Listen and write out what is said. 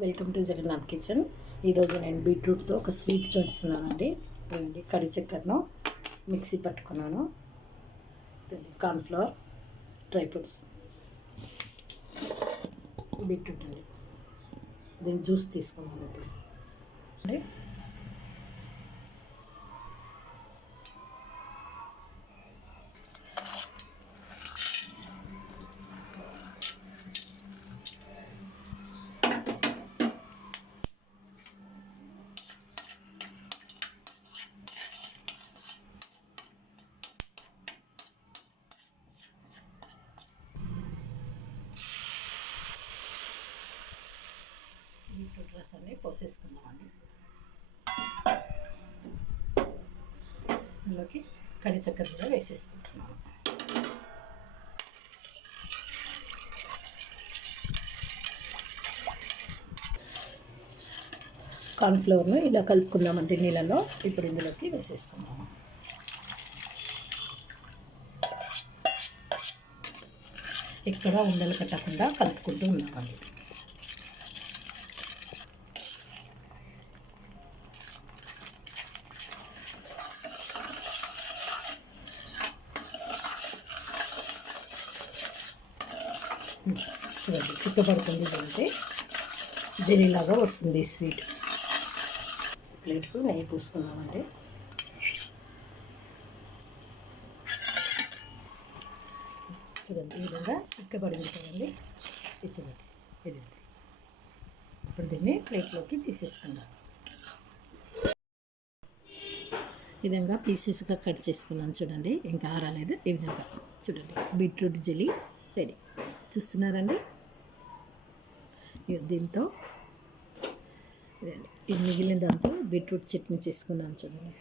Welcome to Jagannadh kitchen. ఈరోజు నేను బీట్రూట్తో ఒక స్వీట్ చూపిస్తున్నానండి. కడి చక్కెరను మిక్సీ పట్టుకున్నాను, కార్న్ఫ్లవర్, డ్రై ఫ్రూట్స్, బీట్రూట్ అండి. దీని జ్యూస్ తీసుకున్నాను ఇప్పుడు అండి. బీట్రూట్ రసాన్ని పోసేసుకుందామండి. అందులోకి కడి చక్కెర కూడా వేసేసుకుంటున్నాను. కార్న్ఫ్లవర్ను ఇలా కలుపుకుందామండి నీళ్ళలో. ఇప్పుడు ఇందులోకి వేసేసుకుందాము. ఎక్కడ ఉండలు కట్టకుండా కలుపుకుంటూ ఉన్నామండి. చూడండి, చిక్కబడుతుంది. అంటే జెలీలాగా వస్తుంది ఈ స్వీట్. ప్లేట్కు నెయ్యి పూసుకుందామండి. చూడండి, ఈ విధంగా చిక్కబడింది కదండి. చూడండి, ఇది ఇప్పుడు దీన్ని ప్లేట్లోకి తీసేసుకుందాం. ఈ విధంగా పీసెస్గా కట్ చేసుకున్నాను. చూడండి, ఇంకా ఆరాలేదు. ఈ విధంగా చూడండి, బీట్రూట్ జెలీ రెడీ. చూస్తున్నారండి, దీంతో మిగిలిన దాంతో బీట్రూట్ చట్నీ చేసుకున్నాను. చూడండి.